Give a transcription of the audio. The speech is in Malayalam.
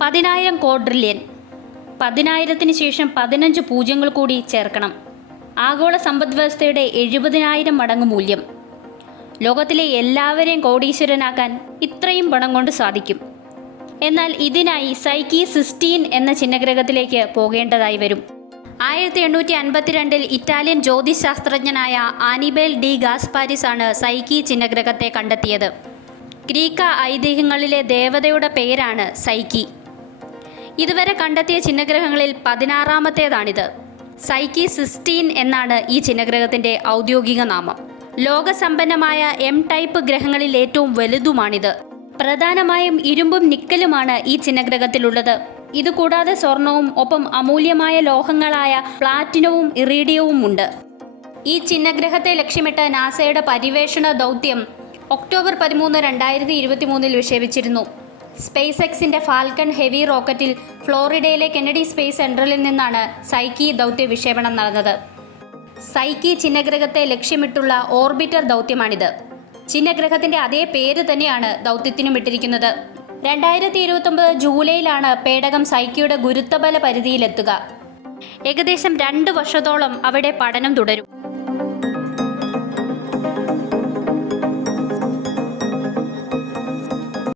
പതിനായിരം കോഡ്രില്യൻ പതിനായിരത്തിന് ശേഷം പതിനഞ്ച് പൂജ്യങ്ങൾ കൂടി ചേർക്കണം. ആഗോള സമ്പദ് വ്യവസ്ഥയുടെ എഴുപതിനായിരം മടങ്ങ് മൂല്യം. ലോകത്തിലെ എല്ലാവരെയും കോടീശ്വരനാക്കാൻ ഇത്രയും പണം കൊണ്ട് സാധിക്കും. എന്നാൽ ഇതിനായി സൈക്കി സിസ്റ്റീൻ എന്ന ചിഹ്നഗ്രഹത്തിലേക്ക് പോകേണ്ടതായി വരും. ആയിരത്തി എണ്ണൂറ്റി അൻപത്തിരണ്ടിൽ ഇറ്റാലിയൻ ജ്യോതിശാസ്ത്രജ്ഞനായ ആനിബേൽ ഡി ഗാസ്പാരിസ് ആണ് സൈക്കി ചിഹ്നഗ്രഹത്തെ കണ്ടെത്തിയത്. ഗ്രീക്ക ഐതിഹ്യങ്ങളിലെ ദേവതയുടെ പേരാണ് സൈക്കി. ഇതുവരെ കണ്ടെത്തിയ ചിഹ്നഗ്രഹങ്ങളിൽ പതിനാറാമത്തേതാണിത്. സൈക്കി സിസ്റ്റീൻ എന്നാണ് ഈ ചിഹ്നഗ്രഹത്തിന്റെ ഔദ്യോഗിക നാമം. ലോകസമ്പന്നമായ എം ടൈപ്പ് ഗ്രഹങ്ങളിൽ ഏറ്റവും വലുതുമാണിത്. പ്രധാനമായും ഇരുമ്പും നിക്കലുമാണ് ഈ ചിഹ്നഗ്രഹത്തിലുള്ളത്. ഇതുകൂടാതെ സ്വർണവും ഒപ്പം അമൂല്യമായ ലോഹങ്ങളായ പ്ലാറ്റിനവും ഇറീഡിയവും ഉണ്ട്. ഈ ചിഹ്നഗ്രഹത്തെ ലക്ഷ്യമിട്ട് നാസയുടെ പരിവേഷണ ദൗത്യം ഒക്ടോബർ പതിമൂന്ന് രണ്ടായിരത്തി ഇരുപത്തി മൂന്നിൽ വിക്ഷേപിച്ചിരുന്നു. സ്പേസ് എക്സിന്റെ ഫാൽക്കൺ ഹെവി റോക്കറ്റിൽ ഫ്ലോറിഡയിലെ കെനഡി സ്പേസ് സെന്ററിൽ നിന്നാണ് സൈക്കി ദൗത്യ വിക്ഷേപണം നടന്നത്. സൈക്കി ചിഹ്നഗ്രഹത്തെ ലക്ഷ്യമിട്ടുള്ള ഓർബിറ്റർ ദൗത്യമാണിത്. ചിഹ്നഗ്രഹത്തിന്റെ അതേ പേര് തന്നെയാണ് ദൗത്യത്തിനും ഇട്ടിരിക്കുന്നത്. രണ്ടായിരത്തി ഇരുപത്തൊമ്പത് ജൂലൈയിലാണ് പേടകം സൈക്കിയുടെ ഗുരുത്വബല പരിധിയിലെത്തുക. ഏകദേശം രണ്ട് വർഷത്തോളം അവിടെ പഠനം തുടരും.